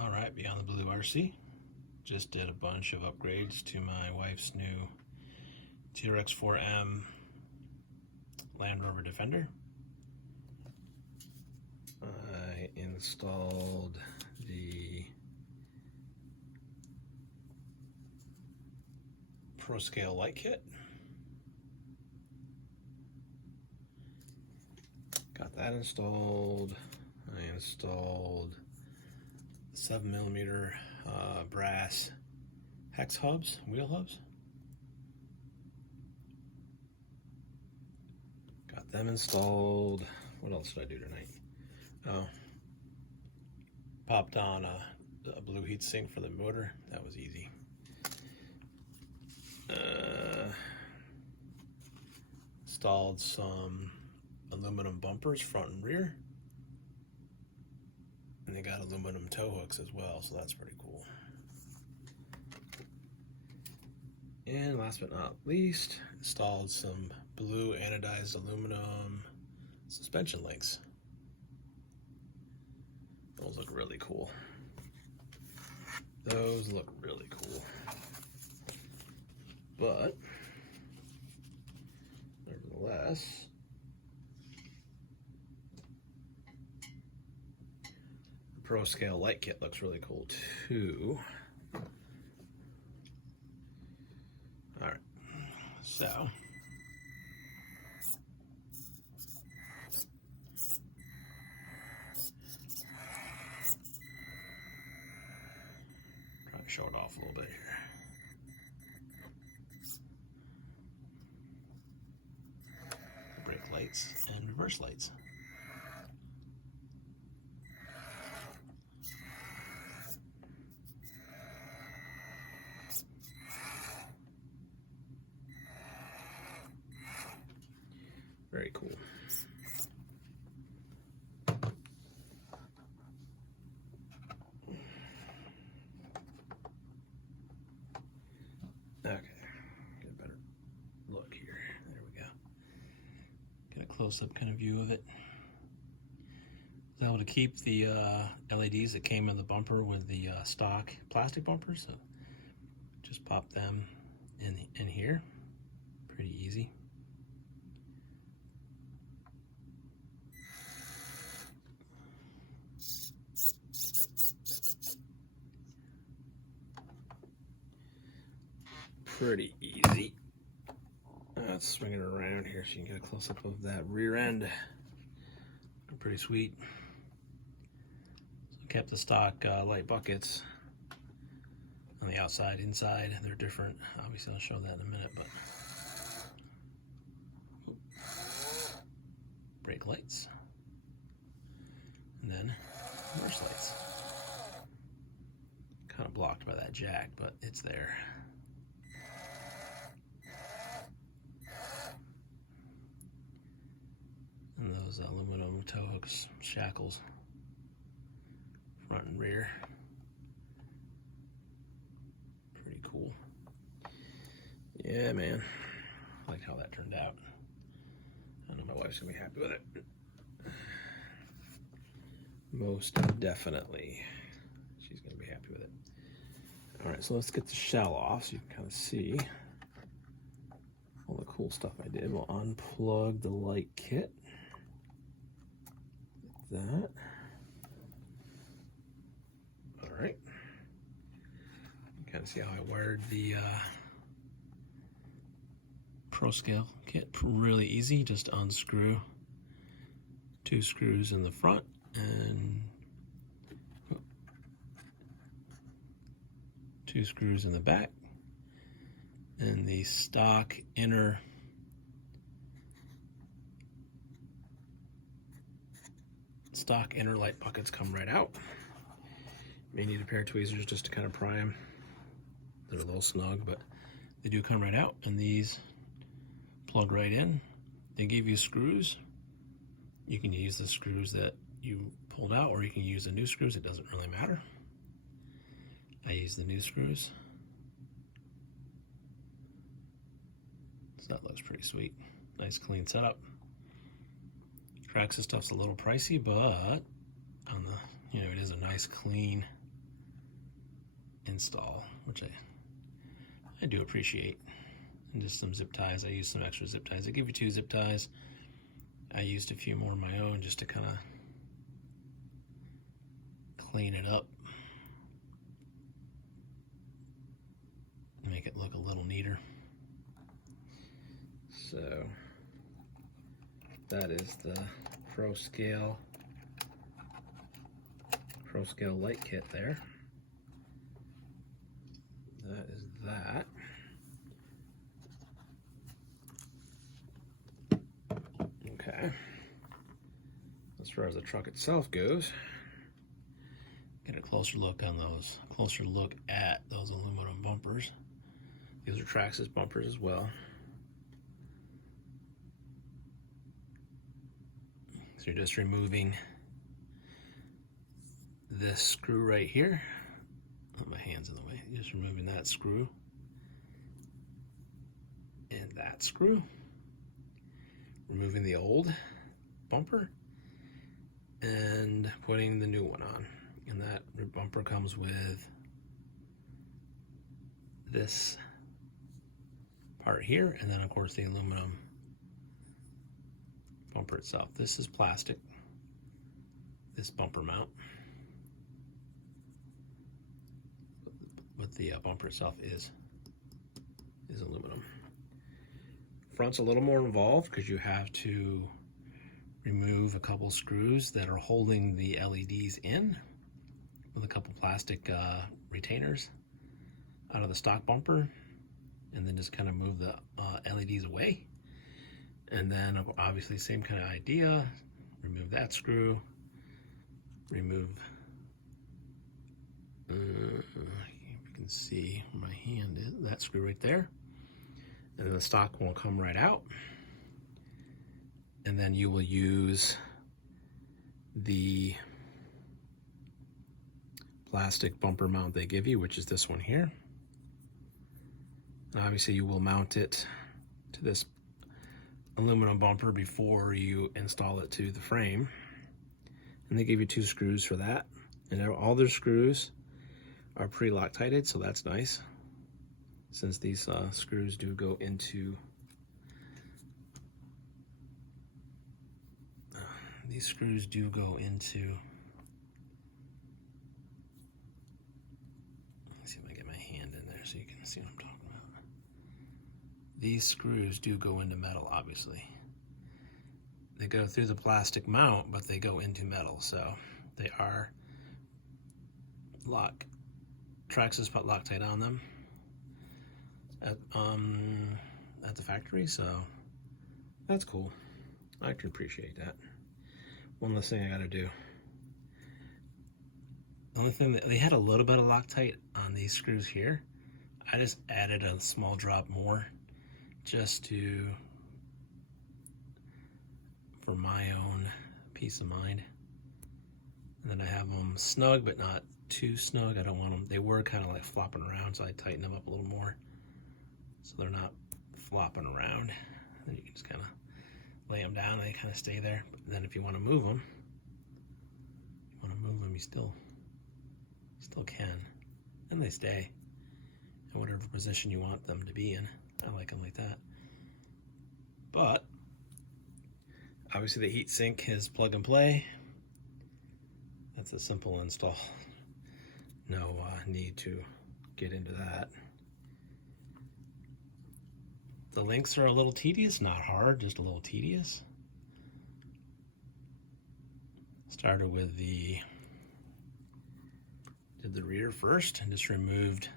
All right, Beyond the Blue RC. Just did a bunch of upgrades to my wife's new TRX4M Land Rover Defender. I installed the Pro Scale light kit. Got that installed. I installed 7mm brass hex hubs, wheel hubs. Got them installed. What else did I do tonight? Oh, popped on a blue heat sink for the motor. That was easy. Installed some aluminum bumpers front and rear. And they got aluminum tow hooks as well, so that's pretty cool. And last but not least, installed some blue anodized aluminum suspension links. Those look really cool. Those look really cool. But, nevertheless, the Pro Scale light kit looks really cool too. Alright, so trying to show it off a little bit here. Brake lights and reverse lights. Very cool. Okay, get a better look here. There we go. Get a close-up kind of view of it. I was able to keep the LEDs that came in the bumper with the stock plastic bumpers, so just pop them in here. Pretty easy. Pretty easy. Let's swing it around here so you can get a close-up of that rear end. Pretty sweet. So kept the stock light buckets on the outside, inside. They're different. Obviously, I'll show that in a minute, but brake lights. And then reverse lights. Kind of blocked by that jack, but it's there. And those aluminum tow hooks, shackles, front and rear. Pretty cool. Yeah, man. I like how that turned out. I know my wife's gonna be happy with it. Most definitely. She's gonna be happy with it. All right, so let's get the shell off so you can kind of see all the cool stuff I did. We'll unplug the light kit. That. All right. You kind of see how I wired the Pro Scale kit. Really easy. Just unscrew 2 screws in the front and 2 screws in the back, and the stock inner light buckets come right out. May need a pair of tweezers just to kind of pry them. They're a little snug, but they do come right out, and these plug right in. They give you screws. You can use the screws that you pulled out, or you can use the new screws. It doesn't really matter. I use the new screws. So that looks pretty sweet. Nice clean setup. Traxxas stuff's a little pricey, but on the, it is a nice clean install, which I do appreciate. And just some zip ties. I used some extra zip ties. They give you 2 zip ties. I used a few more of my own just to kind of clean it up, make it look a little neater. So that is the Pro Scale light kit there. That is that. Okay. As far as the truck itself goes, get a closer look on those. Closer look at those aluminum bumpers. These are Traxxas bumpers as well. So you're just removing this screw right here. Oh, my hand's in the way. Just removing that screw and that screw. Removing the old bumper and putting the new one on. And that bumper comes with this part here, and then of course the aluminum bumper itself. This is plastic, this bumper mount, but the bumper itself is aluminum. Front's a little more involved because you have to remove a couple screws that are holding the LEDs in with a couple plastic retainers out of the stock bumper, and then just kind of move the LEDs away. And then obviously same kind of idea, remove that screw, remove, you can see where my hand is, that screw right there. And then the stock will come right out. And then you will use the plastic bumper mount they give you, which is this one here. And obviously you will mount it to this aluminum bumper before you install it to the frame. And they give you 2 screws for that. And all their screws are pre-Loctited, so that's nice. Since these screws do go into let's see if I get my hand in there so you can see what I'm talking about. These screws do go into metal, obviously. They go through the plastic mount, but they go into metal, so they are Traxxas put Loctite on them at the factory, so that's cool. I can appreciate that. One less thing I gotta do. The only thing that they had a little bit of Loctite on these screws here. I just added a small drop more just for my own peace of mind. And then I have them snug, but not too snug. I don't want them, they were kind of like flopping around, so I tightened them up a little more so they're not flopping around. And then you can just kind of lay them down, they kind of stay there. But then if you want to move them, you still can. And they stay in whatever position you want them to be in. I like them like that. But obviously the heat sink is plug and play. That's a simple install. No need to get into that. The links are a little tedious, not hard, just a little tedious. Started with did the rear first and just removed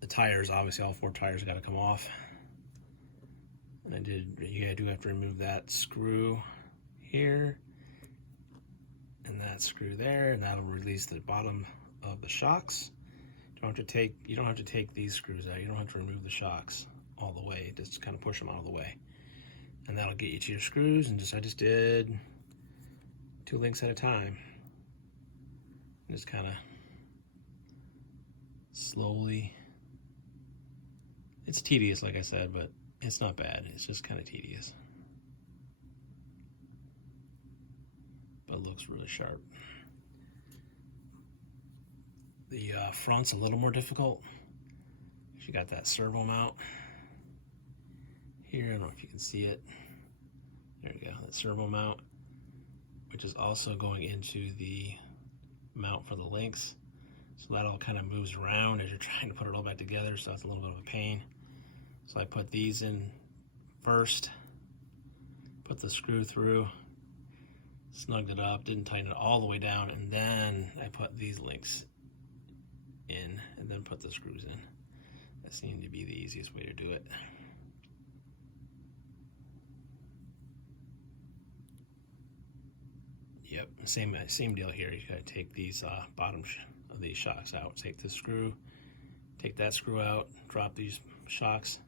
the tires. Obviously all 4 tires got to come off. And you do have to remove that screw here and that screw there, and that'll release the bottom of the shocks. You don't have to take these screws out. You don't have to remove the shocks all the way. Just kind of push them out of the way. And that'll get you to your screws, and I just did 2 links at a time. Just kind of slowly. It's tedious, like I said, but it's not bad. It's just kind of tedious. But it looks really sharp. The front's a little more difficult. You got that servo mount here. I don't know if you can see it. There you go, that servo mount, which is also going into the mount for the links. So that all kind of moves around as you're trying to put it all back together, so it's a little bit of a pain. So I put these in first, put the screw through, snugged it up, didn't tighten it all the way down, and then I put these links in and then put the screws in. That seemed to be the easiest way to do it. Yep, same deal here. You gotta take these bottom of these shocks out. Take this screw, take that screw out, drop these shocks.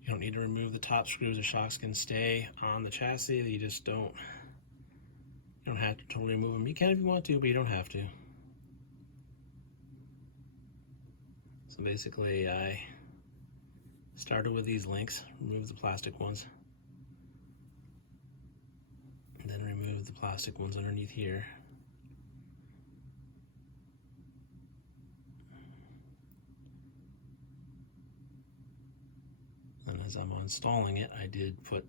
You don't need to remove the top screws. The shocks can stay on the chassis. You just don't have to totally remove them. You can if you want to, but you don't have to. So basically, I started with these links, removed the plastic ones, and then removed the plastic ones underneath here. And as I'm installing it, I didn't put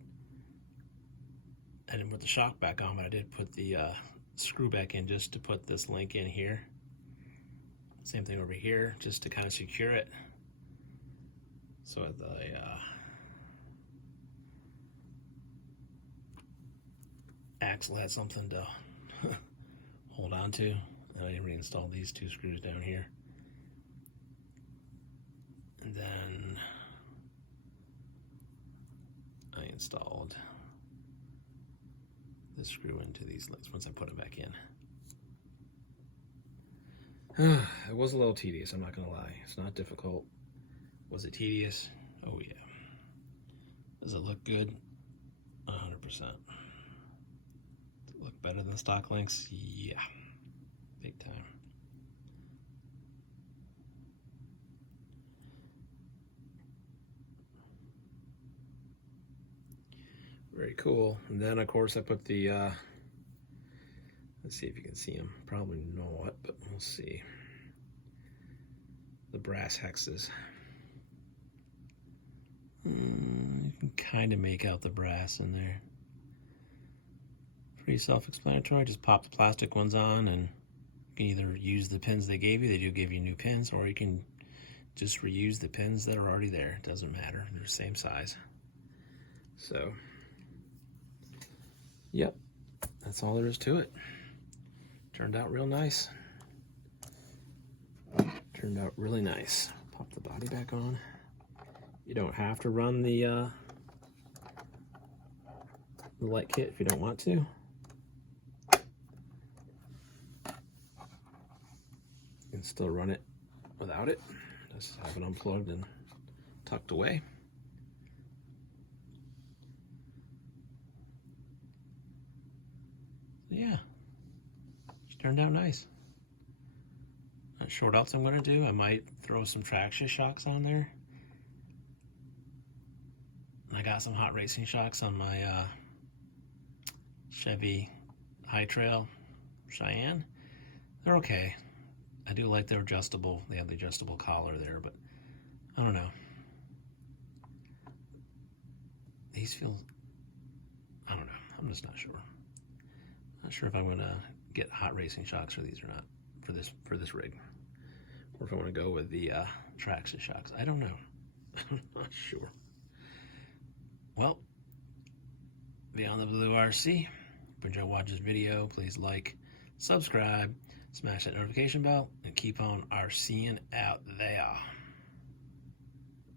the shock back on, but I did put the screw back in just to put this link in here. Same thing over here, just to kind of secure it. So the axle had something to hold on to. And I reinstalled these two screws down here. And then I installed this screw into these links once I put it back in. It was a little tedious, I'm not gonna lie. It's not difficult. Was it tedious? Oh yeah. Does it look good? 100%. Does it look better than stock links? Yeah, big time. Very cool. And then of course I put the let's see if you can see them. Probably not, but we'll see. The brass hexes. You can kind of make out the brass in there. Pretty self-explanatory. Just pop the plastic ones on, and you can either use the pins they gave you. They do give you new pins, or you can just reuse the pins that are already there. It doesn't matter. They're the same size. So, yep, that's all there is to it. Turned out real nice. Turned out really nice. Pop the body back on. You don't have to run the light kit if you don't want to. You can still run it without it. Just have it unplugged and tucked away. Yeah. Turned out nice. Not sure what else I'm going to do. I might throw some Traxxas shocks on there. I got some hot racing shocks on my Chevy High Trail Cheyenne. They're okay. I do like their adjustable. They have the adjustable collar there, but I don't know. These feel, I don't know. I'm just not sure. Not sure if I'm going to get hot racing shocks for these or not for this rig, or if I want to go with the Traxxas shocks. I don't know. I'm not sure. Well, Beyond the Blue RC. If you enjoyed watching this video, please like, subscribe, smash that notification bell, and keep on RCing out there.